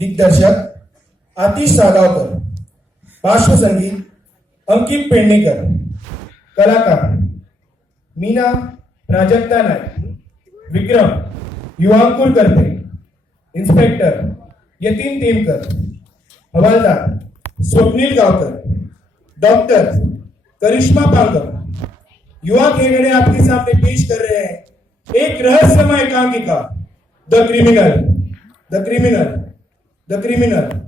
दिग्दर्शक आतिश सागावकर, पार्श्वसंगीत अंकित पेडणेकर, कलाकार Meena Prajakta Naik, Vikram युवांकुर Karpe, inspector Yatin Temkar, havildar Swapnil Gavkar, doctor करिश्मा पांगम। युवा खेलने आपके सामने पेश कर रहे हैं एक रहस्यमय एकांकिका, the criminal, the criminal, the criminal.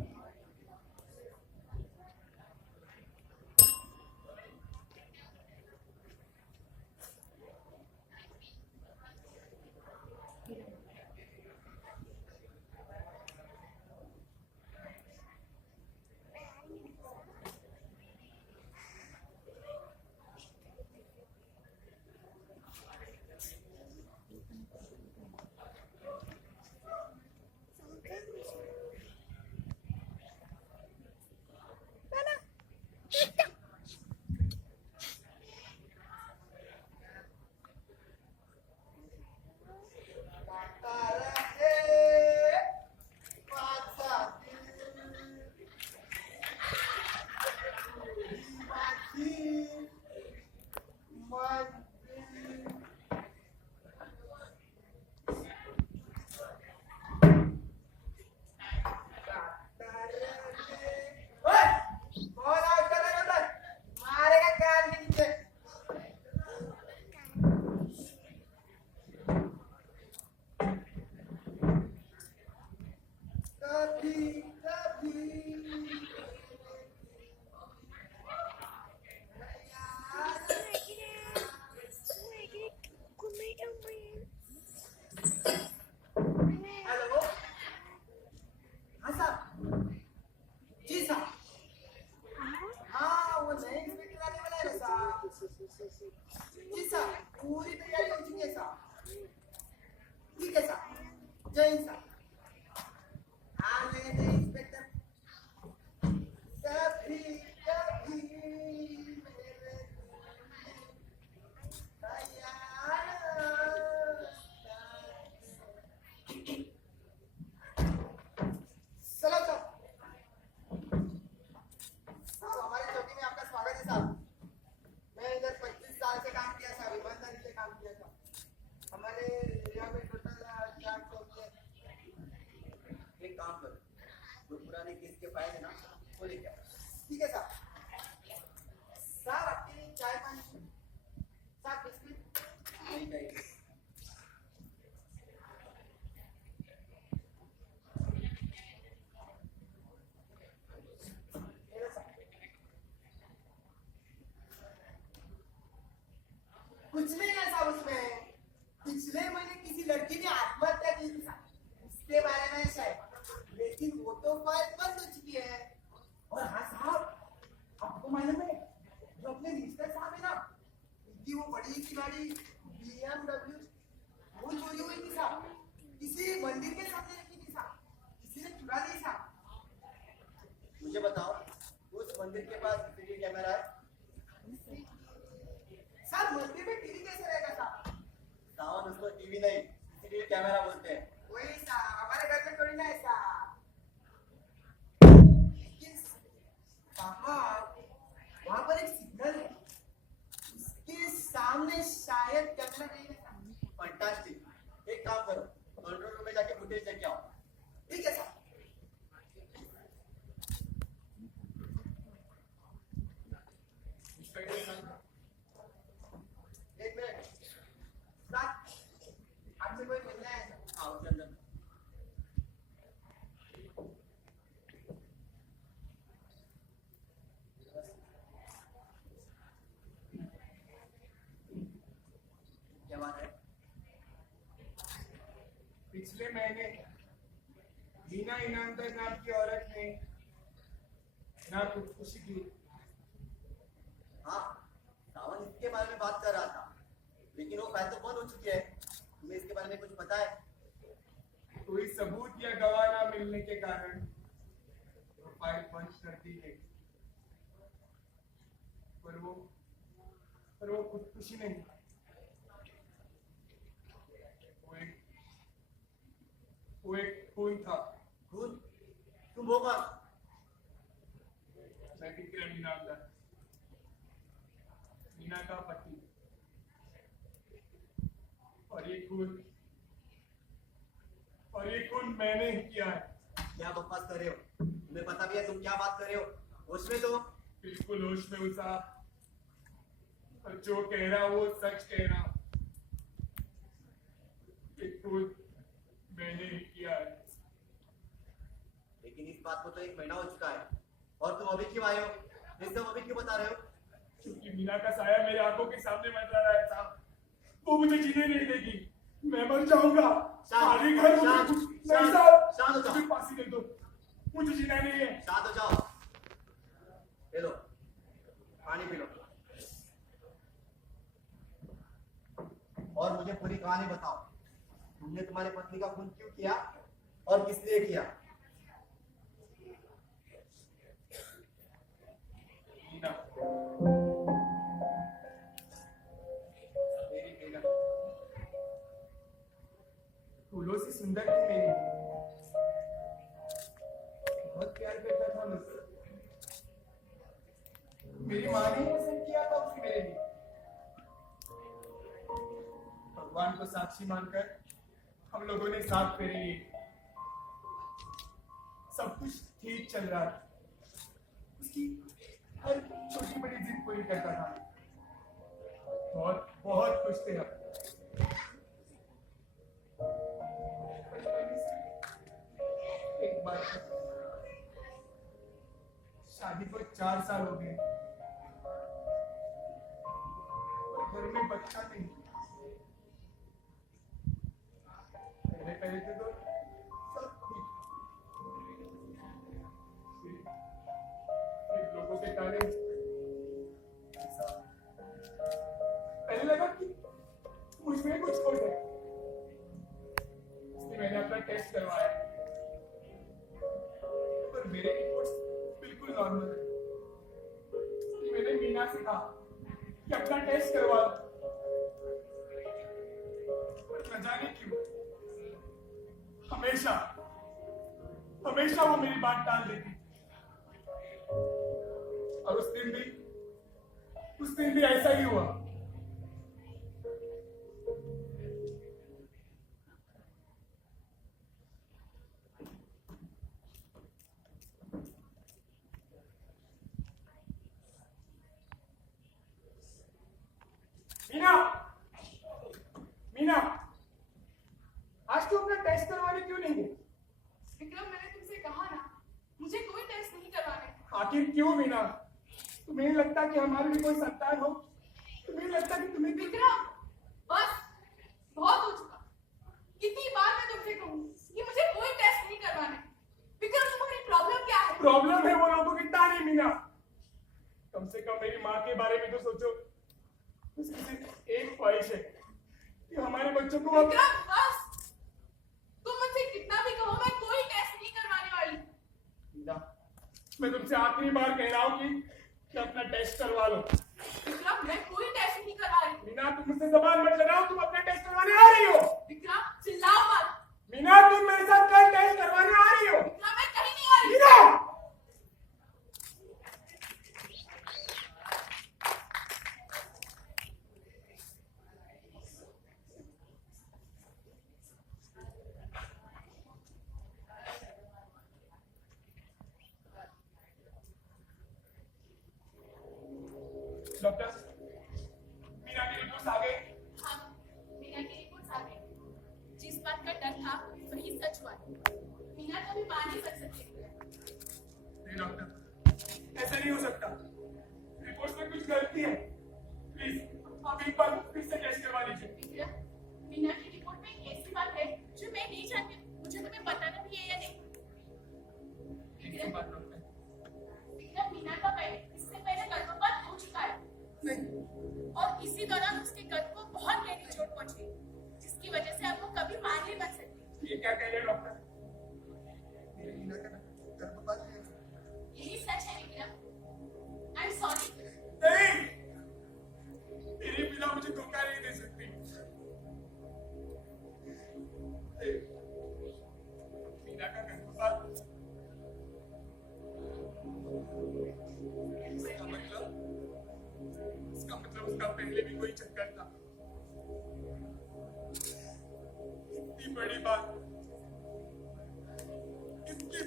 जी साहब, पूरी तैयारी हो चुकी है साहब। ठीक है साहब, जय हिंद साहब। हाँ मैं इंस्पेक्टर कभी कभी मेरे चलो साहब, हमारी चौकी में आपका स्वागत है साहब। मैं इधर 25 साल से काम किया था, ईमानदारी से काम किया था। हमारे एरिया में टोटल 4 चौकी है। एक काम करो, जो पुराने केस के फाइल है ना वो लेके आओ। ठीक है साहब। साहब आपके लिए चाय पानी, साहब बिस्किट नहीं चाहिए। कुछ नहीं है साहब उसमें। पिछले महीने किसी लड़की ने आत्महत्या की थी साहब, उसके बारे में शायद, लेकिन वो तो फाइल बंद हो चुकी है। और हाँ साहब, आपको मालूम है जो अपने मिनिस्टर साहब है ना, उनकी वो बड़ी सी गाड़ी BMW वो चोरी हुई थी साहब। किसी मंदिर के सामने रखी थी साहब, किसी ने चुरा ली साहब। मुझे बताओ, उस मंदिर के पास सीसीटीवी कैमरा है? साहब मंदिर में टीवी कैसे रहेगा साहब? सावन उसको टीवी नहीं सीसीटीवी कैमरा बोलते हैं। वही साहब, हमारे घर में थोड़ी ना है साहब। लेकिन साहब वहां पर एक सिग्नल है, उसके सामने शायद कैमरा नहीं है साहब। फंटास्टिक, एक काम करो, कंट्रोल रूम में जाके फुटेज लेके आओ। ठीक है साहब। एक मिनट साहब, आपसे कोई मिलना है साहब। आओ उसके अंदर। क्या बात है? पिछले महीने मीना इनामदार नाम की औरत ने ना खुदकुशी की। हाँ, सावन इसके बारे में बात कर रहा था, लेकिन वो फाइल तो बंद हो चुकी है। तुम्हें इसके बारे में कुछ पता है? कोई सबूत या गवाह ना मिलने के कारण वो फाइल बंद कर दी गई। पर वो खुदकुशी नहीं, वो एक खून था। खून? तुम वो कौन? मैं विक्रम इनामदार, मीना का पति। और ये खून मैंने ही किया है। क्या बकवास कर रहे हो? तुम्हें पता भी है तुम क्या बात कर रहे हो? होश में तो? बिल्कुल होश में हूँ साहब, और जो कह रहा हूँ वो सच कह रहा हूँ। ये खून मैंने ही किया है। लेकिन इस बात को तो 1 महीना हो चुका है, और तुम अभी क्यों आए हो? ये सब अभी क्यों बता रहे हो? क्योंकि मीना का साया मेरे आंखों के सामने मंडरा रहा है साहब। वो मुझे जीने नहीं देगी, मैं मर जाऊंगा। सारी घर मुझे शांत नहीं साहब, शांत हो जाओ। मुझे फांसी दे दो, मुझे जीना नहीं है। शांत हो जाओ। ले लो, पानी पी लो, और मुझे पूरी कहानी बताओ। तुमने तुम्हारे पत्नी का खून क्यों किया और किस लिए किया? मीना, मेरी मीना फूलों से सुंदर थी मेरी। बहुत प्यार करता था मुझसे। मेरी माँ ने पसंद किया था उसे मेरे लिए। भगवान को साक्षी मानकर हम लोगों ने साथ फेरे लिए। सब कुछ ठीक चल रहा था। उसकी हर छोटी बड़ी जिद पूरी करता था। बहुत बहुत खुश थे हम। एक बार शादी को 4 साल हो गए और घर में बच्चा नहीं। पहले तो सब ठीक, फिर लोगों के कारण पहले लगा कि मुझ में कुछ हो जाए, इसलिए मैंने अपना टेस्ट करवाया, पर मेरे रिपोर्ट्स बिल्कुल नॉर्मल है। इसलिए मैंने मीना से कहा कि अपना टेस्ट करवा लो, पर न जाने क्यों हमेशा वो मेरी बात टाल देती। और उस दिन भी ऐसा ही हुआ। मीना, आज तू अपना टेस्ट करवाने क्यों नहीं गई? विक्रम, मैंने तुमसे कहा ना, मुझे कोई टेस्ट नहीं करवाने। आखिर क्यों मीना? तुम्हें नहीं लगता कि हमारे भी कोई संतान हो? तुम्हें नहीं लगता कि तुम्हें विक्रम, बस बहुत हो चुका। कितनी बार मैं तुमसे कहूँ कि मुझे कोई टेस्ट नहीं करवाने। विक्रम, तुम्हारी प्रॉब्लम क्या है? प्रॉब्लम है वो लोगों की तारी मीना। कम से कम मेरी माँ के बारे में तो सोचो। उसकी सिर्फ एक ख्वाहिश है कि हमारे बच्चों को विक्रम, बस। तुम मुझसे कितना भी कहो, मैं कोई टेस्ट नहीं करवाने वाली। मीना, मैं तुमसे आखिरी बार कह रहा हूँ कि अपना टेस्ट करवा लो। विक्रम, मैं कोई टेस्ट नहीं करवा रही। मीना, तुम मुझसे जबान मत लगाओ, तुम अपना टेस्ट करवाने आ रही हो। विक्रम, चिल्लाओ मत। मीना, तुम मेरे साथ कल टेस्ट करवाने आ रही हो। विक्रम, मैं कहीं नहीं आ रही। मीना, डॉक्टर, मीना की रिपोर्ट्स आ गई। हाँ, मीना की रिपोर्ट्स आ गई। जिस बात का डर था वही सच हुआ। मीना कभी मां नहीं बन सकती। नहीं डॉक्टर, ऐसा नहीं हो सकता। रिपोर्ट्स में कुछ गलती है। प्लीज आप एक बार फिर से टेस्ट करवा लीजिए। विक्रम, मीना की रिपोर्ट में एक ऐसी बात है जो मैं नहीं जानती। मुझे तुम्हें बताना भी है या नहीं? एक बात डॉक्टर। विक्रम, मीना का पेट इससे पहले गर्भपात हो चुका है। नहीं, और इसी दौरान उसके गर्भ को बहुत गहरी चोट पहुंची, जिसकी वजह से अब वो कभी मां नहीं बन सकती। ये क्या कह रहे हैं डॉक्टर? मेरी मीना का गर्भपात है। यही सच है विक्रम। I am sorry. नहीं,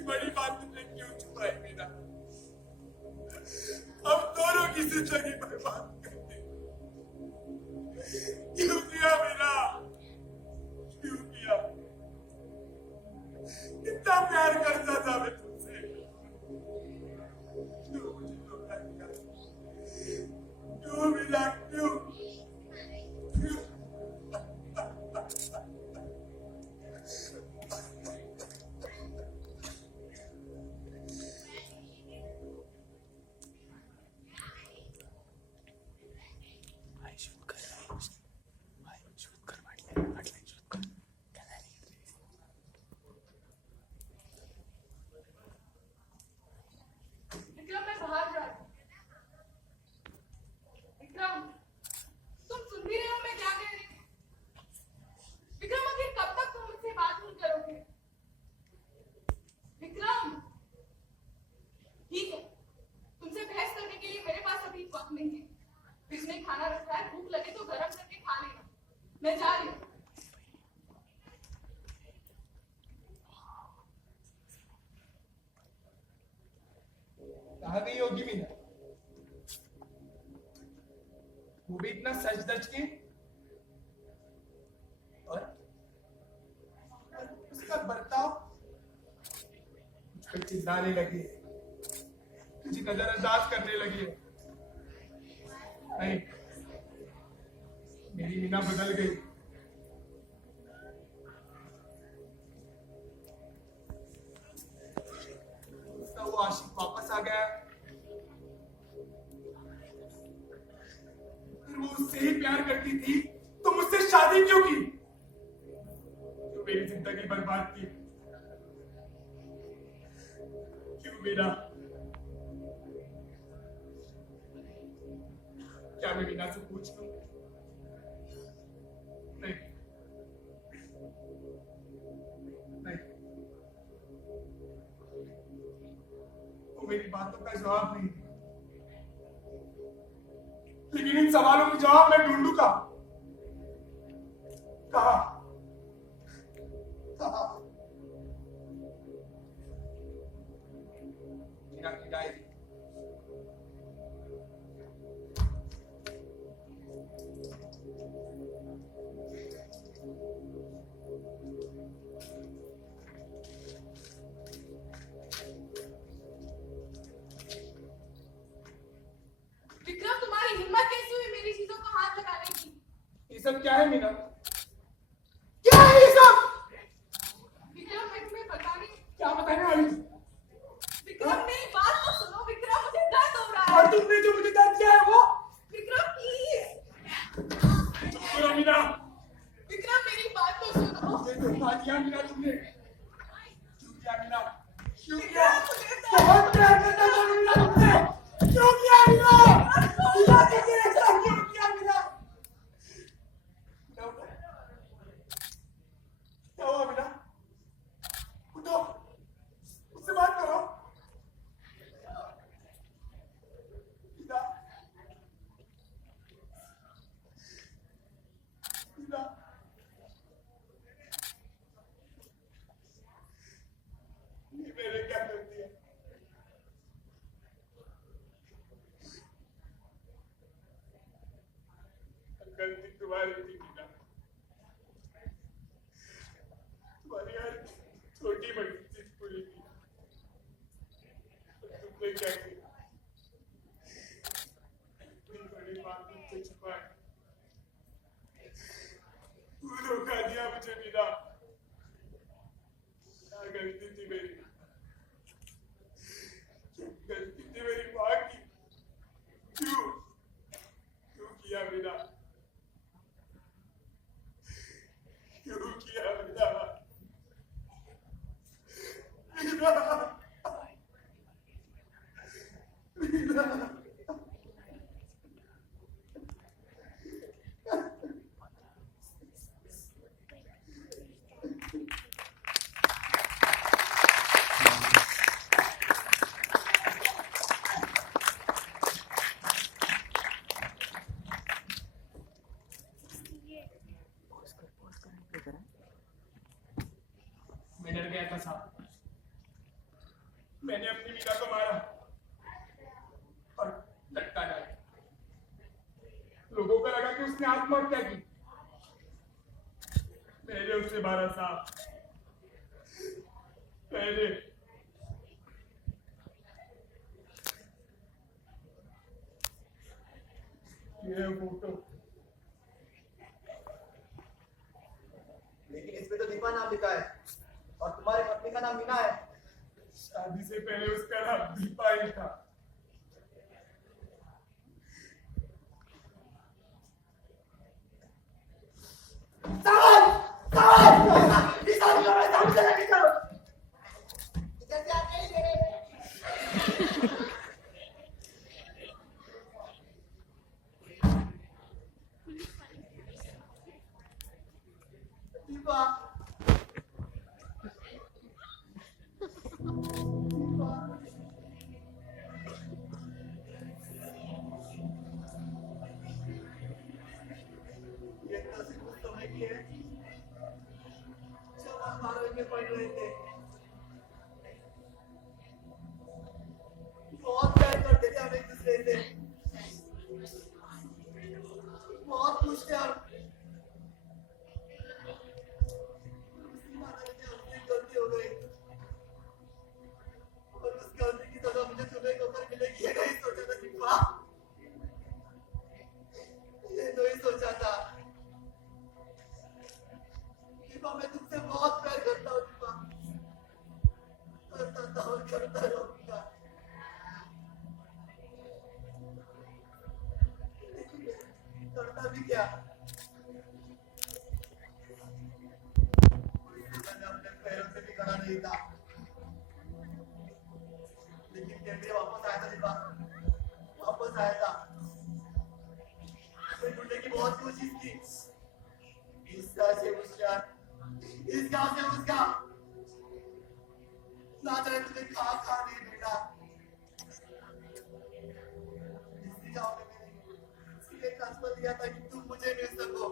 बड़ी बात तुमने क्यों छुपाई मीना? हम दोनों की जिंदगी बर्बाद कर दी। क्यों किया मीना? क्यों किया? कितना प्यार करता था मैं तुमसे। क्यों मुझे धोखा दिया? क्यों मीना? क्यों? क्यों? विक्रम मैं बाहर जा रही हूँ। विक्रम तुम सुन भी रहे हो मैं क्या कह रही हूँ? विक्रम आखिर कब तक तुम मुझसे बात नहीं करोगे? विक्रम ठीक है, तुमसे बहस करने के लिए मेरे पास अभी वक्त नहीं है। फ्रिज में खाना रखा है, भूख लगे तो गर्म करके खा लेना। मैं जा रही हूँ। कहाँ गई होगी मीना? वो भी इतना सच धज के। और उसका बर्ताव मुझ पर चिल्लाने लगी है, तुझे नजरअंदाज करने लगी है। नहीं, मेरी मीना बदल गई। उसका वो आशिक वापस आ गया। फिर वो उससे ही प्यार करती थी तो मुझसे शादी क्यों की? जो मेरी जिंदगी बर्बाद की। क्यों मीना? क्या मैं मीना से पूछ लूं? नहीं नहीं, वो मेरी बातों का जवाब नहीं। लेकिन इन सवालों के जवाब मैं ढूंढूं कहां? कहां? कहां? मीना की डायरी। विक्रम तुम्हारी हिम्मत कैसी हुई मेरी चीजों को हाथ लगाने की? ये सब क्या है मीना? क्या है ये सब? विक्रम मैं तुम्हें बताने क्या बताने वाली थी? विक्रम मेरी बात तो सुनो। विक्रम मुझे दर्द हो रहा और है। तुमने जो मुझे दर्द दिया है वो? विक्रम प्लीज। चुप करो मीना। विक्रम मेरी बात तो सुनो। मुझे धोखा दिया मीना तुमने। क्यों किया मीना? क्यों किया? विक्रम मुझे बहुत प्यार करता था मीना तुमसे। क्यों किया मीना? मीना तुमने ऐसा क्यों किया मीना? क्या हुआ मीना? उठो, उससे बात करो। मीना, मीना, ये मैंने क्या कर दिया? गलती तुम्हारी थी मीना। तुम्हारी हर छोटी बड़ी चीज पूरी की। तुमने क्या किया? इतनी बड़ी बात मुझसे छुपाई। तू धोखा दिया मुझे मीना। क्या गलती थी मेरी? गलती थी मेरी माँ की। क्यों? क्यों किया मीना? क्यों किया मीना? मीना, मीना। मैं डर गया था साहब। मैंने अपनी मीना को मारा और लटका डाला। लोगों को लगा कि उसने आत्महत्या की। मैंने उससे 12 साल पहले ये फोटो। लेकिन इसमें तो दीपा नाम लिखा है और तुम्हारी पत्नी का नाम मीना है। शादी से पहले उसका नाम दीपा ही था। इधर से आते ही मेरे दीपा ये तस्वीर उस समय की है जब हम 12वीं में पढ़ रहे थे। बहुत प्यार करते थे हम एक दूसरे से, बहुत खुश थे हम। उसी बात में हमसे गलती हो गई और उस गलती की सजा मुझे तुम्हें होकर मिलेगी ये नहीं सोचा था दीपा, ये नहीं सोचा था दीपा। मैं तुमसे बहुत प्यार करता हूँ दीपा, करता था और करता रहूंगा। करता भी क्या, मैंने अपने पैरों से भी करा नहीं था, लेकिन कैसे वापस आया था दीपा, वापस आया था। मैं ढूंढने की बहुत कोशिश की, इस गांव से उस गांव, इस गांव से उस गांव, ना जाने तुम्हें कहाँ कहाँ नहीं मिला। इसी गांव में मैंने इसलिए ट्रांसफर दिया था कि तुम मुझे मिल सको,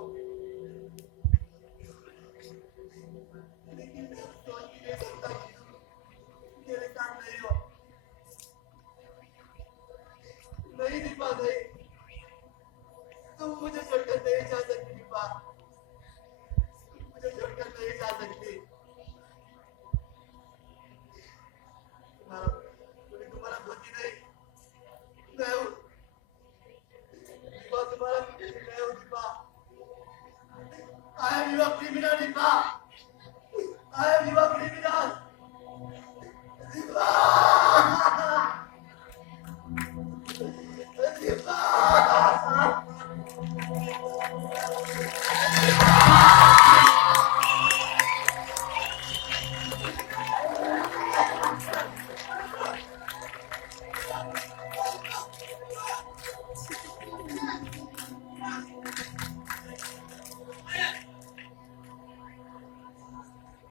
लेकिन मैं सोच भी नहीं सकता कि तुम मेरे साथ नहीं हो। नहीं दीपा नहीं, तुम मुझे छोड़कर नहीं जा सकती दीपा, तुम मुझे छोड़कर नहीं जा सकती। तुम्हारा पति नहीं, मैं हूँ दीपा, तुम्हारा पति मैं हूँ Deepa. I am your criminal Deepa, I am your criminal Deepa.